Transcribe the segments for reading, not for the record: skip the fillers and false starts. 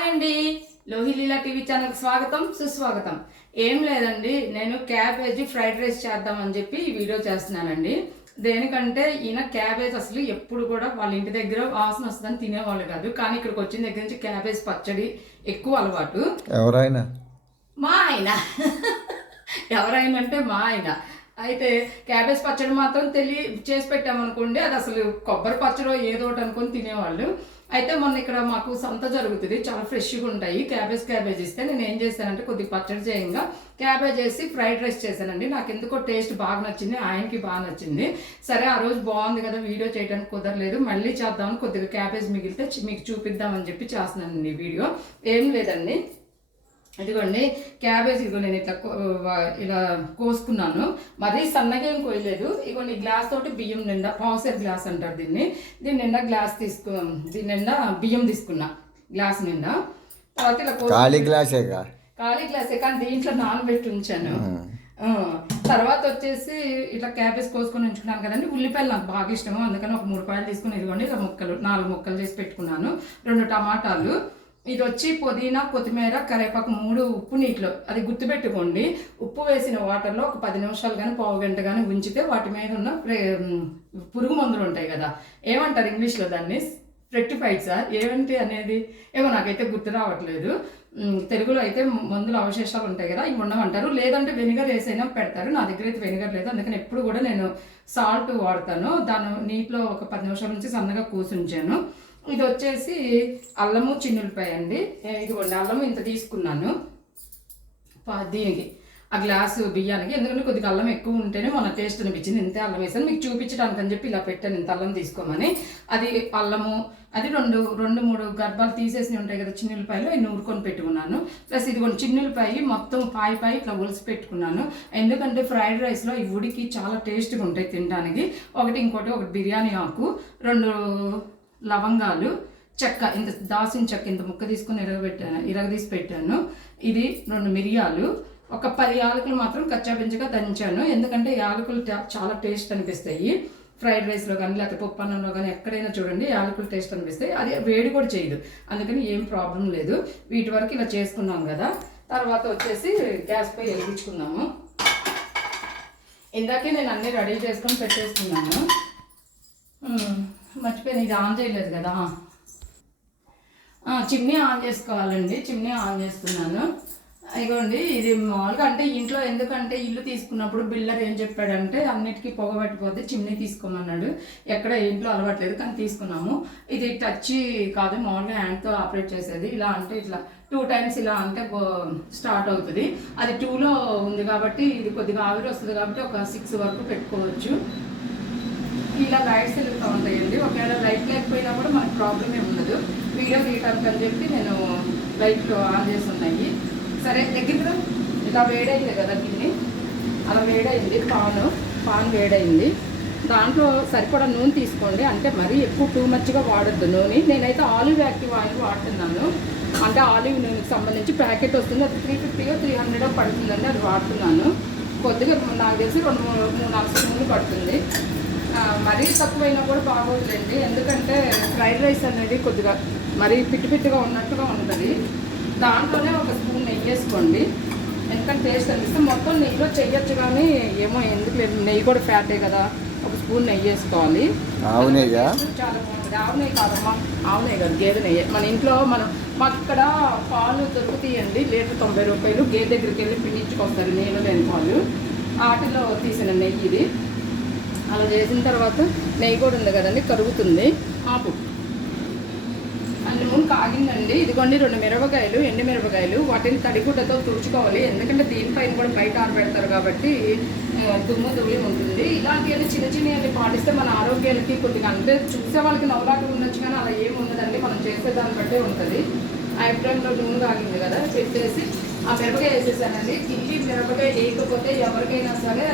Hi అండి, లోహిలీలా TV ఛానల్కి స్వాగతం సుస్వాగతం. ఏం లేదండి, నేను క్యాబేజీ ఫ్రైడ్ రైస్ చేద్దామని చెప్పి ఈ వీడియో చేస్తున్నానండి. దేనికంటే ఈయన క్యాబేజ్ అసలు ఎప్పుడు కూడా వాళ్ళ ఇంటి దగ్గర వాసన వస్తుందని తినేవాళ్ళు కాదు, కానీ ఇక్కడికి వచ్చిన దగ్గర నుంచి క్యాబేజ్ పచ్చడి ఎక్కువ అలవాటు. ఎవరైనా మా ఆయన ఎవరైనా అంటే మా ఆయన అయితే క్యాబేజ్ పచ్చడి మాత్రం చేసి పెట్టామనుకోండి, అది అసలు కొబ్బరి పచ్చడో ఏదో ఒకటి అనుకొని తినేవాళ్ళు. అయితే మొన్న ఇక్కడ మాకు సంత జరుగుతుంది, చాలా ఫ్రెష్గా ఉంటాయి. క్యాబేజ్ ఇస్తే నేను ఏం చేశానంటే కొద్దిగా పచ్చడి చేయంగా క్యాబేజ్ వేసి ఫ్రైడ్ రైస్ చేశానండి. నాకు ఎందుకో టేస్ట్ బాగా నచ్చింది, ఆయనకి బాగా నచ్చింది. సరే ఆ రోజు బాగుంది కదా, వీడియో చేయడానికి కుదరలేదు, మళ్ళీ చేద్దామని కొద్దిగా క్యాబేజ్ మిగిలితే మీకు చూపిద్దామని చెప్పి చేస్తున్నానండి వీడియో. ఏం లేదండి, ఇదిగోండి క్యాబేజ్ ఇదిగో నేను ఇలా కోసుకున్నాను. మరీ సన్నగా ఏం కోయలేదు. ఇదిగోండి గ్లాస్ తోటి బియ్యం నిండా, పావుసేర్ గ్లాస్ అంటారు దీన్ని నిండా దీని నిండా బియ్యం తీసుకున్నా, గ్లాస్ నిండా. తర్వాత ఇలా ఖాళీ గ్లాసే కానీ దీంట్లో నానబెట్టి ఉంచాను. తర్వాత వచ్చేసి ఇట్లా క్యాబేజ్ కోసుకొని ఉంచుకున్నాను కదండి. ఉల్లిపాయలు నాకు బాగా ఇష్టము, అందుకని ఒక 3 పాయలు తీసుకుని ఇదిగోండి ఇలా 4 ముక్కలు చేసి పెట్టుకున్నాను. 2 టమాటాలు, ఇది వచ్చి పుదీనా, కొత్తిమీర, కరివేపాకు 3 ఉప్పు నీటిలో, అది గుర్తుపెట్టుకోండి. ఉప్పు వేసిన వాటర్లో ఒక 10 నిమిషాలు కానీ పావు గంట కానీ ఉంచితే వాటి మీద ఉన్న పురుగు మందులు ఉంటాయి కదా, ఏమంటారు ఇంగ్లీష్లో దాన్ని, రెక్టిఫైడ్సా ఏమంటి అనేది ఏమో నాకైతే గుర్తు రావట్లేదు. తెలుగులో అయితే మందుల అవశేషాలు ఉంటాయి కదా, ఇవి ఉండమంటారు. లేదంటే వెనిగర్ వేసైనా పెడతారు. నా దగ్గర అయితే వెనిగర్ లేదు, అందుకని ఎప్పుడు కూడా నేను సాల్ట్ వాడతాను. దాని నీటిలో ఒక 10 నిమిషాల నుంచి సన్నగా కూసుంచాను. ఇది వచ్చేసి అల్లము, చిన్నులపాయ అండి. ఇదిగోండి అల్లము ఇంత తీసుకున్నాను దీనికి, ఆ గ్లాసు బియ్యానికి. ఎందుకంటే కొద్దిగా అల్లం ఎక్కువ ఉంటేనే మన టేస్ట్ అనిపించింది, ఇంతే అల్లం వేసాను మీకు చూపించడానికి అని చెప్పి ఇలా పెట్టాను, ఇంత అల్లం తీసుకోమని. అది అల్లము, అది 2-3 గర్భాలు తీసేసి ఉంటాయి కదా చిన్నులపాయలు, అవి నూరుకొని పెట్టుకున్నాను. ప్లస్ ఇదిగోండి చిన్నులపాయ మొత్తం పాయి ఇట్లా ఒలిసి పెట్టుకున్నాను. ఎందుకంటే ఫ్రైడ్ రైస్లో ఈ ఉడికి చాలా టేస్ట్గా ఉంటాయి తినడానికి. ఇంకోటి బిర్యానీ ఆకు, 2 లవంగాలు, చెక్క ఇంత దాల్చిన చెక్క ఇంత ముక్క తీసుకుని ఇరగదీసి పెట్టాను. ఇది 2 మిరియాలు, ఒక 10 యాలకులు మాత్రం కచ్చాపించగా దంచాను. ఎందుకంటే యాలకులు చాలా టేస్ట్ అనిపిస్తాయి ఫ్రైడ్ రైస్లో కానీ లేకపోతే పప్పు అన్నంలో కానీ ఎక్కడైనా చూడండి యాలకులు టేస్ట్ అనిపిస్తాయి. అది వేడి కూడా చేయదు, అందుకని ఏం ప్రాబ్లం లేదు. వీటి వరకు ఇలా చేసుకున్నాం కదా. తర్వాత వచ్చేసి గ్యాస్ పై వెలిగించుకున్నాము. ఇందాకే నేను అన్నీ రెడీ చేసుకొని పెట్టేసుకున్నాను, మర్చిపోయాను ఇది ఆన్ చేయలేదు కదా. చిమ్నీ ఆన్ చేసుకోవాలండి, చిమ్నీ ఆన్ చేస్తున్నాను. ఇదిగోండి ఇది మామూలుగా అంటే ఇంట్లో, ఎందుకంటే ఇల్లు తీసుకున్నప్పుడు బిల్డర్ ఏం చెప్పాడంటే అన్నిటికీ పొగ పట్టిపోతే చిమ్నీ తీసుకోమన్నాడు. ఎక్కడ ఇంట్లో అలవాట్లేదు కానీ తీసుకున్నాము. ఇది టచ్ కాదు, మామూలుగా హ్యాండ్తో ఆపరేట్ చేసేది. ఇలా అంటే ఇట్లా 2 టైమ్స్ ఇలా అంటే స్టార్ట్ అవుతుంది. అది 2లో ఉంది కాబట్టి ఇది కొద్దిగా ఆవిరి వస్తుంది కాబట్టి ఒక 6 వరకు పెట్టుకోవచ్చు. ఇలా లైట్స్ వెలుగుతూ ఉంటాయండి. ఒకవేళ లైట్ లేకపోయినా కూడా మనకు ప్రాబ్లం ఏమి ఉండదు. వీడియో తీయటానికి అని చెప్పి నేను లైట్లు ఆన్ చేసి ఉన్నాయి. సరే దగ్గర ఇలా వేడైంది కదా గిన్నె, అలా వేడైంది. పాన్ వేడైంది. దాంట్లో సరిపడా నూనె తీసుకోండి, అంటే మరీ ఎక్కువ టూ మచ్గా వాడద్దు నూనె. నేనైతే ఆలివ్ యాక్టివ్ ఆయిల్ వాడుతున్నాను, అంటే ఆలివ్ నూనెకి సంబంధించి ప్యాకెట్ వస్తుంది, అది 350 300 పడుతుందండి, అది వాడుతున్నాను. కొద్దిగా నాకు తెలిసి 2-3-4 స్పూన్లు పడుతుంది. మరీ తక్కువైనా కూడా బాగోదులేండి, ఎందుకంటే ఫ్రైడ్ రైస్ అనేది కొద్దిగా మరీ పిట్టుగా ఉన్నట్టుగా ఉంటుంది. దాంట్లోనే ఒక స్పూన్ నెయ్యి వేసుకోండి, ఎందుకంటే టేస్ట్ అనిపిస్తే. మొత్తం నెయ్యిలో చెయ్యొచ్చు కానీ ఏమో ఎందుకు లేదు, నెయ్యి కూడా ఫ్యాటే కదా, ఒక స్పూన్ నెయ్యి వేసుకోవాలి. ఆవు నెయ్యి చాలా బాగుంటుంది. ఆవు నెయ్యి కాదమ్మా, ఆవు నెయ్యి కాదు, గేదె నెయ్యి. మన ఇంట్లో మాకు ఇక్కడ పాలు దొరుకుతాయండి, లీటర్ 90 రూపాయలు. గేదె దగ్గరికి వెళ్ళి పిండించుకొస్తారు నీళ్ళు లేని పాలు, వాటిలో తీసిన నెయ్యి ఇది. అలా చేసిన తర్వాత నెయ్యి కూడా ఉంది కదండి, కరుగుతుంది. ఆపు అన్ని నూనె కాగిందండి. ఇదిగోండి 2 మిరపకాయలు, ఎండు మిరపకాయలు, వాటిని తడిగుడ్డతో తుడుచుకోవాలి. ఎందుకంటే దీనిపైన కూడా బయట ఆరబెడతారు కాబట్టి దుమ్ము ఉంటుంది. ఇలాంటివన్నీ చిన్నవి పాటిస్తే మన ఆరోగ్యానికి కొద్దిగా, అంటే చూసే వాళ్ళకి నవ్వులాగా ఉండొచ్చు కానీ అలా ఏమి ఉండదండి, మనం చేసే దాన్ని బట్టే ఉంటుంది. ఐబ్రాన్లో నూనె కాగింది కదా, పెట్టేసి ఆ మిరపకాయ వేసేసానండి. గిల్లి మిరపకాయ వేయకపోతే ఎవరికైనా సరే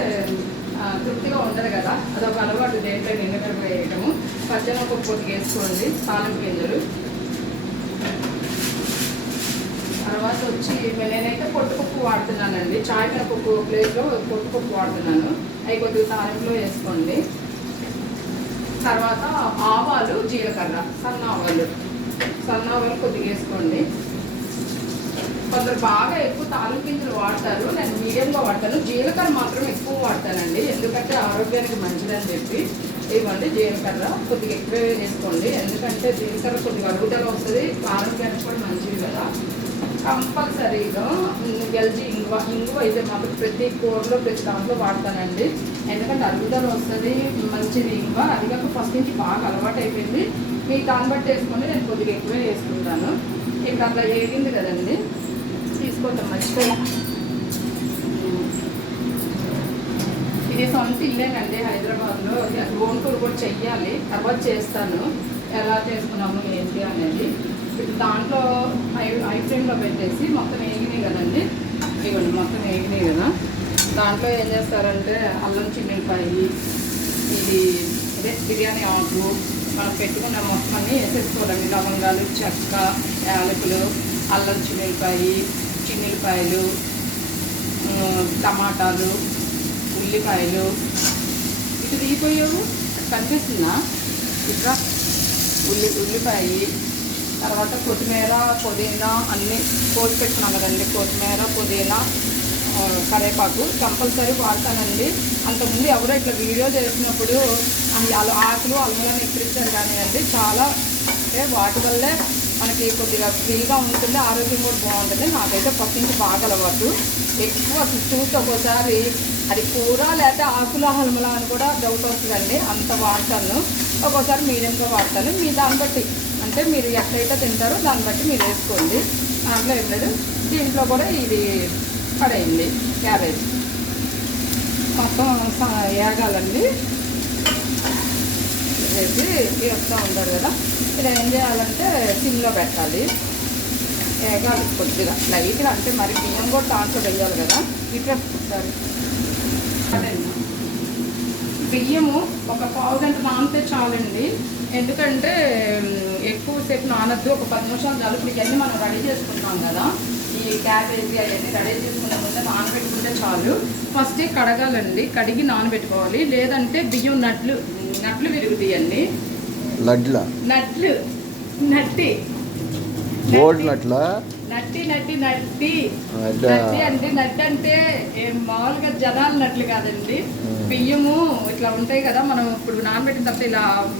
తృప్తిగా ఉండదు కదా, అదొక అలవాటు దేంట్లో నిండు మిరపకాయ వేయటము. పచ్చనొక పొద్దుగా వేసుకోండి, తాలింపు గింజలు. తర్వాత వచ్చి నేనైతే పొట్టుపప్పు వాడుతున్నానండి, చాయ్ మినపప్పు ప్లేస్లో పొట్టుపప్పు వాడుతున్నాను. అవి కొద్దిగా తాలింపులో వేసుకోండి. తర్వాత ఆవాలు, జీలకర్ర, సన్న ఆవాలు కొద్దిగా వేసుకోండి. కొందరు బాగా ఎక్కువ తాలింపు గింజలు వాడతారు, నేను మీడియంగా వాడతాను. జీలకర్ర మాత్రం ఎక్కువ వాడతానండి, ఎందుకంటే ఆరోగ్యానికి మంచిదని చెప్పి. ఇవ్వండి జీలకర్ర కొద్దిగా ఎక్కువ వేసుకోండి, ఎందుకంటే జీలకర్ర కొద్దిగా అరుగుదల వస్తుంది, ఆరోగ్యానికి కూడా మంచిది కదా. కంపల్సరీగా గెలిచి ఇంగువ అయితే మాత్రం ప్రతి కూరలో ప్రతి దాంట్లో వాడతానండి, ఎందుకంటే అరుగుదల వస్తుంది, మంచిది ఇంగువ. అది కాక ఫస్ట్ నుంచి బాగా అలవాటు అయిపోయింది. మీ దాన్ని బట్టి వేసుకొని నేను కొద్దిగా ఎక్కువే వేసుకుంటాను. ఇప్పుడు అట్లా ఏగింది కదండి, తీసుకుంటాం మర్చిపోయా. ఇది సొంత ఇల్లేనండి హైదరాబాద్లో, ఓన్ టూర్ కూడా చెయ్యాలి, తర్వాత చేస్తాను. ఎలా చేసుకున్నాము ఏంటి అనేది. ఇప్పుడు దాంట్లో హై ఫ్లేమ్లో పెట్టేసి మొత్తం వేగినాయి కదండి, ఇవ్వండి మొత్తం వేగినాయి కదా. దాంట్లో ఏం చేస్తారంటే అల్లం చిన్నిపాయి, ఇది అదే బిర్యానీ ఆకు, మనం పెట్టుకున్న మొత్తాన్ని వేసేసుకోవాలండి. లవంగాలు, చెక్క, యాలకులు, అల్లం చిన్నిపాయలు, టమాటాలు, ఉల్లిపాయలు. ఇటు తీయిపోయావు కనిపిస్తుందా? ఇట్లా ఉల్లిపాయ, తర్వాత కొత్తిమీర, పుదీనా అన్నీ కోసి పెట్టుకున్నాం కదండి. కొత్తిమీర, పుదీనా, కరివేపాకు కంపల్సరీ వాడతానండి. అంతకుముందు ఎవరో ఇట్లా వీడియో చేసినప్పుడు ఆకులు అల్లంలను ఎక్కిరించారు కానివ్వండి, చాలా అంటే వాటి వల్లే మనకి కొద్దిగా ఫ్రీగా ఉంటుంది, ఆరోగ్యం కూడా బాగుంటుంది. నాకైతే ఫస్ట్ నుంచి బాగా అలవాటు. ఎక్కువ చూస్తే ఒక్కోసారి అది కూర లేకపోతే ఆకుల హల్మల అని కూడా డౌట్ వస్తుందండి, అంత వాడతాను. ఒక్కోసారి మీడియంగా వాడతాను, మీ దాన్ని బట్టి అంటే మీరు ఎక్కడైతే తింటారో దాన్ని బట్టి మీరు వేసుకోండి. దాంట్లో ఏం లేదు. దీంట్లో కూడా ఇది పడేయండి క్యాబేజ్ మొత్తం వేగాలండి. వేసి వేస్తూ ఉంటారు కదా, ఇది ఏం చేయాలంటే సిమ్లో పెట్టాలి, వేగాలి కొద్దిగా లైట్గా, అంటే మరి బియ్యం కూడా దాంట్లో వేయాలి కదా. ఇట్లా సరే బియ్యము ఒక పావు గంట నానితే చాలండి, ఎందుకంటే ఎక్కువసేపు నానద్దు, ఒక 10 నిమిషాలు చాలు. ఇప్పుడు ఇవన్నీ మనం రెడీ చేసుకుంటాం కదా, ఈ క్యాబేజీ అవన్నీ రెడీ చేసుకునే ముందే నానబెట్టుకుంటే చాలు. ఫస్ట్ కడగాలండి, కడిగి నానబెట్టుకోవాలి, లేదంటే బియ్యం నట్లు విరుగుతాయండి. నట్టి అంటే మామూలుగా జనాలు నట్లు కాదండి. బియ్యము ఇట్లా ఉంటాయి కదా, మనం ఇప్పుడు నానబెట్టిన తర్వాత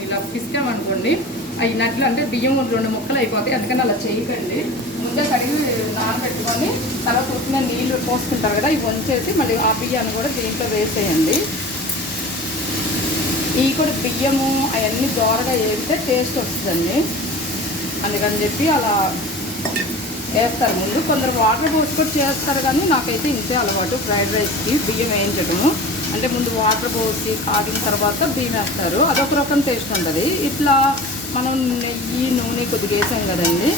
ఇలా పిసికామనుకోండి, అవి నట్లు అంటే బియ్యం 2 ముక్కలు అయిపోతాయి. అందుకని అలా చేయకండి, ముందే కడిగి నానబెట్టుకొని తర్వాత ఉప్పిన నీళ్ళు పోసుకుంటారు కదా, ఇవి వంచేసి మళ్ళీ ఆ బియ్యాన్ని కూడా దీంట్లో వేసేయండి. ఇవి కూడా బియ్యము అవన్నీ దోరగా వేస్తే టేస్ట్ వస్తుందండి, అందుకని చెప్పి అలా వేస్తారు. ముందు కొందరు వాటర్ పోసి కూడా చేస్తారు, కానీ నాకైతే ఇంతే అలవాటు. ఫ్రైడ్ రైస్కి బియ్యం వేయించడము అంటే ముందు వాటర్ పోసి కాగిన తర్వాత బియ్యం వేస్తారు, అదొక రకం టేస్ట్ ఉంటుంది. ఇట్లా మనం నెయ్యి నూనె కొద్దిగా వేసాం కదండి,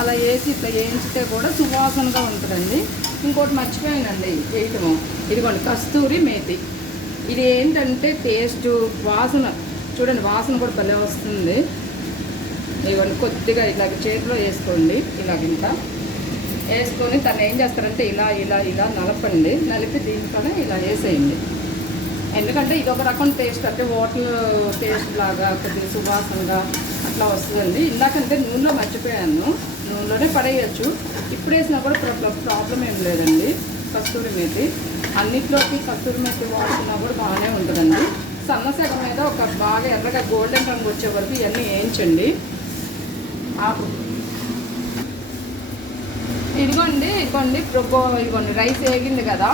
అలా వేసి ఇట్లా వేయించితే కూడా సువాసనగా ఉంటుందండి. ఇంకోటి మర్చిపోయానండి వేయటము, ఇదిగోండి కస్తూరి మేతి. ఇది ఏంటంటే టేస్ట్ వాసన చూడండి, వాసన కూడా భలే వస్తుంది. ఇవన్నీ కొద్దిగా ఇలాగ చేతిలో వేసుకోండి, ఇలాగింత వేసుకొని తను ఏం చేస్తారంటే ఇలా నలపండి, నలిపి దీనిపైన ఇలా వేసేయండి. ఎందుకంటే ఇది ఒక రకం టేస్ట్, అంటే హోటల్ టేస్ట్ లాగా కొద్దిగా సువాసనగా అట్లా వస్తుందండి. ఇందాకంటే నూనెలో మర్చిపోయాను, నూనెలోనే పడేయచ్చు, ఇప్పుడు వేసినా కూడా ప్రాబ్లం ఏం లేదండి. కస్తూరి మేతి అన్నిట్లోకి కస్తూరి మేతి వాడుతున్నా కూడా బాగానే ఉంటుందండి. సన్నసగ మీద ఒక బాగా ఎర్రగా గోల్డెన్ రంగు వచ్చే వరకు ఇవన్నీ వేయించండి. ఆకు ఇదిగోండి రైస్ వేగింది కదా,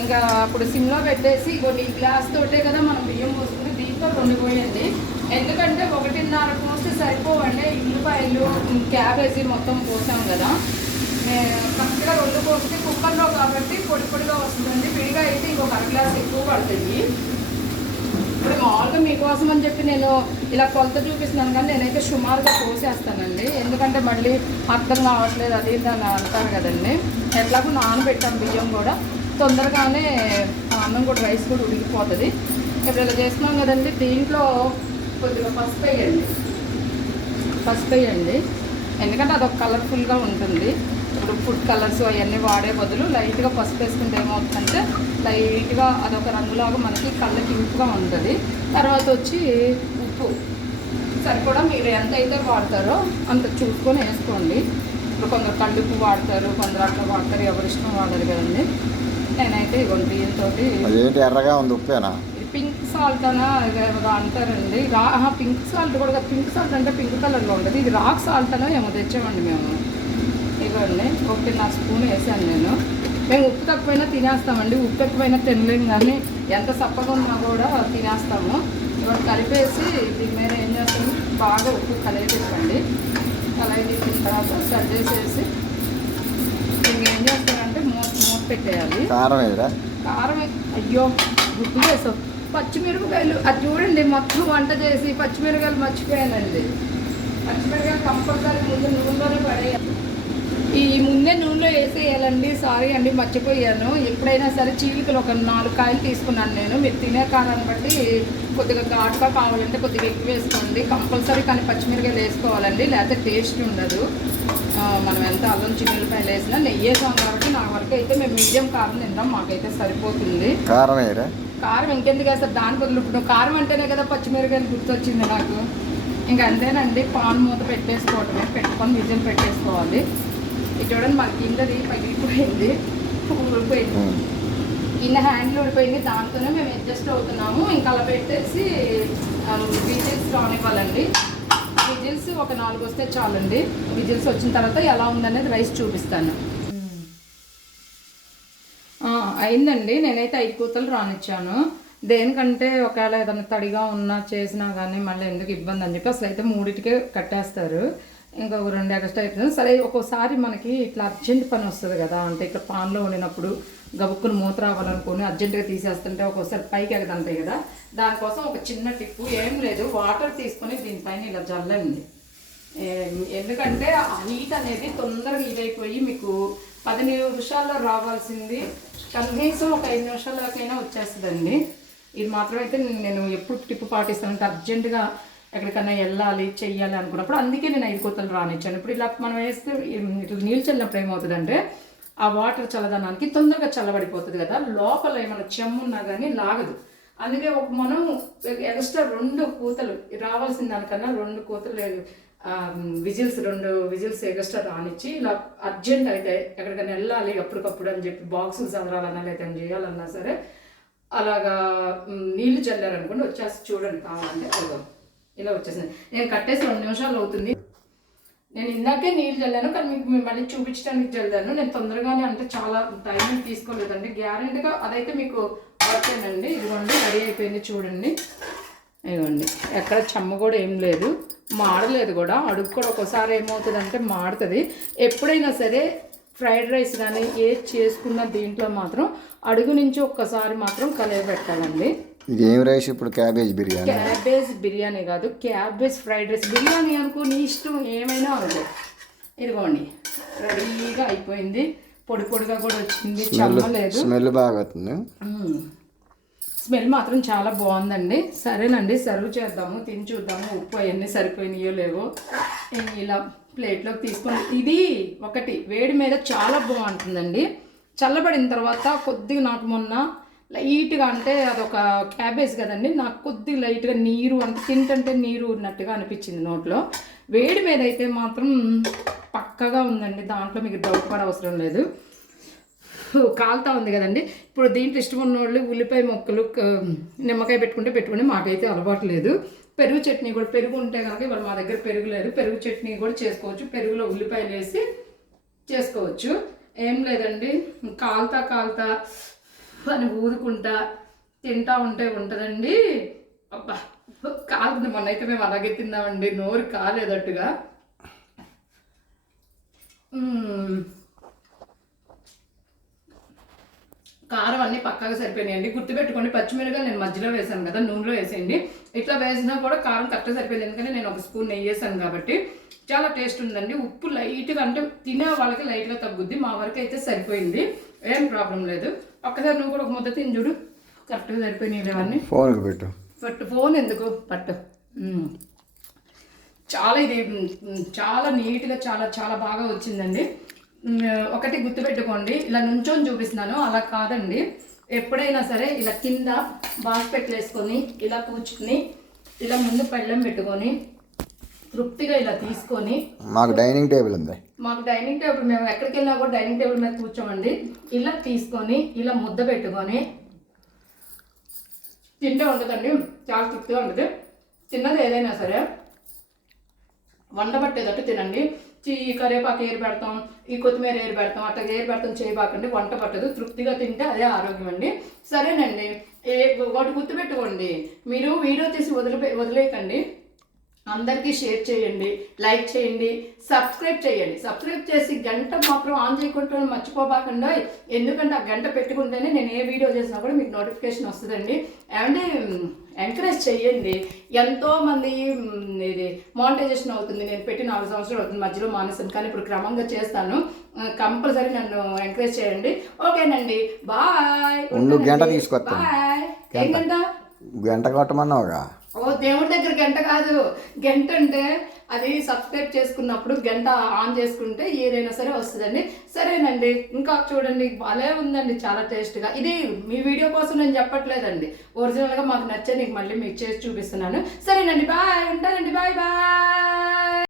ఇంకా అప్పుడు సిమ్లో పెట్టేసి ఇగోండి ఈ గ్లాస్ తోటే కదా మనం బియ్యం పోసుకుని దీంతో 2 పోయండి, ఎందుకంటే 1.5 పోస్తే సరిపోవండి. ఉల్లిపాయలు క్యాబేజీ మొత్తం పోసాం కదా, కరెక్ట్గా 2 పోస్తే కుక్కర్లో కాబట్టి పొడిగా వస్తుందండి. విడిగా అయితే ఇంకొక 1/2 గ్లాస్ ఎక్కువ పడుతుంది. ఇప్పుడు మామూలుగా మీకోసం అని చెప్పి నేను ఇలా కొలత చూపిస్తున్నాను, కానీ నేనైతే సుమారుగా పోసేస్తానండి, ఎందుకంటే మళ్ళీ అర్థం కావట్లేదు అది అని అంటారు కదండి. ఎట్లాగో నానబెట్టాను బియ్యం కూడా, తొందరగానే అన్నం కూడా రైస్ కూడా ఉడికిపోతుంది. ఇప్పుడు ఇలా చేస్తున్నాం కదండి, దీంట్లో కొద్దిగా పసుపు వేయండి, ఎందుకంటే అదొక కలర్ఫుల్గా ఉంటుంది. ఇప్పుడు ఫుడ్ కలర్స్ అవన్నీ వాడే బదులు లైట్గా పసుపు వేసుకుంటే ఏమవుతుందంటే లైట్గా అదొక రంగులాగా మనకి కళ్ళకి ఇంపుగా ఉంటుంది. తర్వాత వచ్చి ఉప్పు సరిపడా మీరు ఎంత అయితే వాడతారో అంత చూసుకొని వేసుకోండి. ఇప్పుడు కొందరు కళ్ళుప్పు వాడతారు, కొందరు అట్లా వాడతారు, ఎవరి ఇష్టం వాడరు కదండి. నేనైతే ఇగోండి దీంతో అదేంటి ఎర్రగా ఉంది, ఉప్పేనా? పింక్ సాల్ట్ అనా ఏదో అంటారండి. పింక్ సాల్ట్ కూడా కాదు. పింక్ సాల్ట్ అంటే పింక్ కలర్లో ఉంటుంది. ఇది రాక్ సాల్ట్ అనో ఏమో తెచ్చామండి మేము. ఇవ్వండి 1.5 స్పూన్ వేసాను నేను. మేము ఉప్పు తక్కువైనా తినేస్తామండి, ఉప్పు ఎక్కువైనా తినలేము, కానీ ఎంత సప్పగా ఉన్నా కూడా తినేస్తాము. ఇవాళ కలిపేసి దీని మీద ఏం చేస్తాము, బాగా ఉప్పు కలిపేసుకోండి. కలిపేసిన తర్వాత సర్దేసేసి ఇంకేం చేస్తారంటే మూత పెట్టేయాలి. కారం వేయరా? కారం అయ్యో గుర్తు చేసావు. పచ్చిమిరపకాయలు అది చూడండి, మొత్తం వంట చేసి పచ్చిమిరపకాయలు మర్చిపోయానండి. పచ్చిమిరపకాయలు కంపల్సరీ ముందు నూనెలోనే పడేయాలి. ఈ ముందే నూనెలో వేసేయాలండి. సారీ అండి మర్చిపోయాను. ఎప్పుడైనా సరే చీలికలు ఒక 4 కాయలు తీసుకున్నాను నేను. మీరు తినే కారాన్ని బట్టి కొద్దిగా ఘాటుగా కావాలంటే కొద్దిగా ఎక్కువ వేసుకోండి కంపల్సరీ. కానీ పచ్చిమిరపకాయలు వేసుకోవాలండి, లేకపోతే టేస్ట్ ఉండదు. మనం ఎంత అల్లం చిన్నులపాయలు వేసినా నెయ్యి వేసాం కాబట్టి నా వరకు అయితే మేము మీడియం కారం తింటాం, మాకైతే సరిపోతుంది. కారం వేయరా? కారం ఇంకెందుకు వేస్తారు, దాని బదులు ఇప్పుడు కారం అంటేనే కదా పచ్చిమిరపకాయలు గుర్తొచ్చింది నాకు. ఇంకా అంతేనండి, పాన్ మూత పెట్టేసుకోవటమే, పెట్టుకొని విజిల్ పెట్టేసుకోవాలి. ఇది చూడండి మన కిందది పగిలిపోయింది, ఊడిపోయింది, కింద హ్యాండిల్ ఊడిపోయింది. దాంతోనే మేము అడ్జస్ట్ అవుతున్నాము. ఇంకా అలా పెట్టేసి విజిల్స్ రానివ్వాలండి. విజిల్స్ ఒక 4 వస్తే చాలండి. విజిల్స్ వచ్చిన తర్వాత ఎలా ఉందనేది రైస్ చూపిస్తాను. అయిందండి, నేనైతే 5 కూతలు రానిచ్చాను. దేనికంటే ఒకవేళ ఏదైనా తడిగా ఉన్నా చేసినా కానీ మళ్ళీ ఎందుకు ఇబ్బంది అని చెప్పి అసలు అయితే 3టికే కట్టేస్తారు. ఇంకా 2 ఎక్స్ట్రా అయిపోతుంది. సరే ఒక్కోసారి మనకి ఇట్లా అర్జెంట్ పని వస్తుంది కదా, అంటే ఇక్కడ పాన్లో వండినప్పుడు గబుక్కుని మూత రావాలనుకుని అర్జెంటుగా తీసేస్తుంటే ఒక్కోసారి పైకి ఎగదంటాయి కదా. దానికోసం ఒక చిన్న టిప్పు, ఏం లేదు, వాటర్ తీసుకొని దీనిపైన ఇలా జల్లండి. ఎందుకంటే ఆ హీట్ అనేది తొందరగా ఇదైపోయి మీకు 10 నిమిషాల్లో రావాల్సింది కనీసం ఒక 5 నిమిషాలకైనా వచ్చేస్తుందండి. ఇది మాత్రం అయితే నేను ఎప్పుడు టిప్పు పాటిస్తానంటే అర్జెంటుగా ఎక్కడికైనా వెళ్ళాలి చెయ్యాలి అనుకున్నప్పుడు, అందుకే నేను 5 కూతలు రానిచ్చాను. ఇప్పుడు ఇలా మనం వేస్తే ఇట్లా నీళ్ళు చల్లినప్పుడు ఏమవుతుందంటే ఆ వాటర్ చల్లదనానికి తొందరగా చల్లబడిపోతుంది కదా, లోపల ఏమైనా చెమ్మున్నా కానీ లాగదు. అందుకే మనం ఎక్స్ట్రా 2 కూతలు రావాల్సిన దానికన్నా 2 కూతలు విజిల్స్ 2 విజిల్స్ ఎక్స్ట్రా రానిచ్చి, ఇలా అర్జెంట్ అయితే ఎక్కడికైనా వెళ్ళాలి అప్పటికప్పుడు అని చెప్పి బాక్సులు చదరాలన్నా లేదా చేయాలన్నా సరే అలాగా నీళ్లు చల్లారనుకోండి వచ్చేసి చూడండి. కావాలంటే అదిగో ఇలా వచ్చేసింది. నేను కట్టేసి 2 నిమిషాలు అవుతుంది. నేను ఇందాకే నీళ్ళు చల్లాను, కానీ మీకు మళ్ళీ చూపించడానికి చల్లాను. నేను తొందరగానే, అంటే చాలా టైం తీసుకోలేదండి, గ్యారెంటీగా అదైతే మీకు వచ్చానండి. ఇదిగోండి రెడీ అయిపోయింది చూడండి. ఇదిగోండి ఎక్కడ చెమ్మ కూడా ఏం లేదు, మాడలేదు కూడా. అడుగు కూడా ఒక్కోసారి ఏమవుతుందంటే మాడుతుంది. ఎప్పుడైనా సరే ఫ్రైడ్ రైస్ కానీ ఏది చేసుకున్న దీంట్లో మాత్రం అడుగు నుంచి ఒక్కసారి మాత్రం కలియబెట్టాలండి. ఇది ఏం రైస్ ఇప్పుడు? క్యాబేజ్ బిర్యానీ? క్యాబేజ్ బిర్యానీ కాదు, క్యాబేజ్ ఫ్రైడ్ రైస్. బిర్యానీ అనుకో, నీ ఇష్టం ఏమైనా అనుకో. ఇదిగోండి రెడీగా అయిపోయింది, పొడి పొడిగా కూడా వచ్చింది, చల్లలేదు, స్మెల్ బాగా వస్తుంది. స్మెల్ మాత్రం చాలా బాగుందండి. సరేనండి, సర్వ్ చేద్దాము, తిని చూద్దాము ఉప్పు అవన్నీ సరిపోయినాయో లేవో. ఇలా ప్లేట్లోకి తీసుకొని, ఇది ఒకటి వేడి మీద చాలా బాగుంటుందండి. చల్లబడిన తర్వాత కొద్దిగా నాకు మొన్న లైట్గా, అంటే అదొక క్యాబేజ్ కదండి, నాకు కొద్దిగా లైట్గా నీరు, అంటే తింటుంటే నీరు ఉన్నట్టుగా అనిపించింది నోట్లో. వేడి మీద అయితే మాత్రం పక్కగా ఉందండి, దాంట్లో మీకు డౌట్ పడ అవసరం లేదు. కాలుతా ఉంది కదండి. ఇప్పుడు దీంట్లో ఇష్టం ఉన్న వాళ్ళు ఉల్లిపాయ ముక్కలు నిమ్మకాయ పెట్టుకోండి, మాకైతే అలవాటు లేదు. పెరుగు చట్నీ కూడా, పెరుగు ఉంటే కనుక ఇవాళ మా దగ్గర పెరుగు లేదు, పెరుగు చట్నీ కూడా చేసుకోవచ్చు. పెరుగులో ఉల్లిపాయలు వేసి చేసుకోవచ్చు, ఏం లేదండి. కాలుతా అని ఊదుకుంటా తింటా ఉంటే ఉంటుందండి. అబ్బా కాలుతుంది. మొన్నైతే మేము అలాగే తిన్నామండి, నోరు కాలేదట్టుగా. కారం అన్నీ పక్కాగా సరిపోయినాయండి. గుర్తుపెట్టుకోండి, పచ్చిమిరపకాయలు నేను మధ్యలో వేసాను కదా, నూనెలో వేసేయండి. ఇట్లా వేసినా కూడా కారం కరెక్ట్గా సరిపోయింది, ఎందుకంటే నేను 1 స్పూన్ నెయ్యి వేసాను కాబట్టి. చాలా టేస్ట్ ఉందండి. ఉప్పు లైట్గా, అంటే తినే వాళ్ళకి లైట్గా తగ్గుద్ది, మా వరకు అయితే సరిపోయింది, ఏం ప్రాబ్లం లేదు. ఒక్కసారి నువ్వు కూడా ఒక ముద్ద తిని చూడు, కరెక్ట్గా సరిపోయినాయి ఇవన్నీ. ఫోన్కి పెట్టు. ఫోన్ ఎందుకు పట్టు. చాలా ఇది చాలా నీట్గా చాలా బాగా వచ్చిందండి. ఒకటి గుర్తుపెట్టుకోండి, ఇలా నుంచొని చూపిస్తున్నాను అలా కాదండి. ఎప్పుడైనా సరే ఇలా కింద బాస్కెట్లు వేసుకొని ఇలా కూర్చుని ఇలా ముందు పళ్ళెం పెట్టుకొని తృప్తిగా ఇలా తీసుకొని, మాకు డైనింగ్ టేబుల్ ఉంది. మాకు డైనింగ్ టేబుల్, మేము ఎక్కడికి వెళ్ళినా కూడా డైనింగ్ టేబుల్ మీద కూర్చోమండి. ఇలా తీసుకొని ఇలా ముద్ద పెట్టుకొని తింటే ఉంటుందండి, చాలా తృప్తిగా ఉంటుంది. తిన్నది ఏదైనా సరే వండబట్టేటట్టు తినండి. ఈ కరివేపాకు ఏరి పెడతాం, ఈ కొత్తిమీర ఏరి పెడతాం, అట్లా ఏరి పెడతాం చేయబాకండి, వంట పట్టదు. తృప్తిగా తింటే అదే ఆరోగ్యం అండి. సరేనండి, ఒకటి గుర్తుపెట్టుకోండి, మీరు వీడియో తీసి వదిలేయకండి. అందరికీ షేర్ చేయండి, లైక్ చేయండి, సబ్స్క్రైబ్ చేయండి. సబ్స్క్రైబ్ చేసి గంట మాత్రం ఆన్ చేయకుండా మర్చిపోబాకండి. ఎందుకంటే ఆ గంట పెట్టుకుంటేనే నేను ఏ వీడియో చేసినా కూడా మీకు నోటిఫికేషన్ వస్తుందండి. అండ్ ఎంకరేజ్ చేయండి. ఎంతోమంది ఇది మానిటైజేషన్ అవుతుంది, నేను పెట్టి 4 సంవత్సరాలు అవుతుంది, మధ్యలో మానేసాను, కానీ ఇప్పుడు క్రమంగా చేస్తాను. కంపల్సరీ నన్ను ఎంకరేజ్ చేయండి. ఓకేనండి, బాయ్. గంట తీసుకొస్తాను. బాయ్. ఏం గంట? గంట కొట్టమన్నావుగా. ఓ దేవుడి దగ్గర గంట కాదు, గంట అంటే అది సబ్స్క్రైబ్ చేసుకున్నప్పుడు గంట ఆన్ చేసుకుంటే ఏదైనా సరే వస్తుందండి. సరేనండి, ఇంకా చూడండి భలే ఉందండి, చాలా టేస్ట్గా. ఇది మీ వీడియో కోసం నేను చెప్పట్లేదండి, ఒరిజినల్గా మాకు నచ్చే నీకు మళ్ళీ మీకు చేసి చూపిస్తున్నాను. సరేనండి, బాయ్, ఉంటానండి, బాయ్ బాయ్.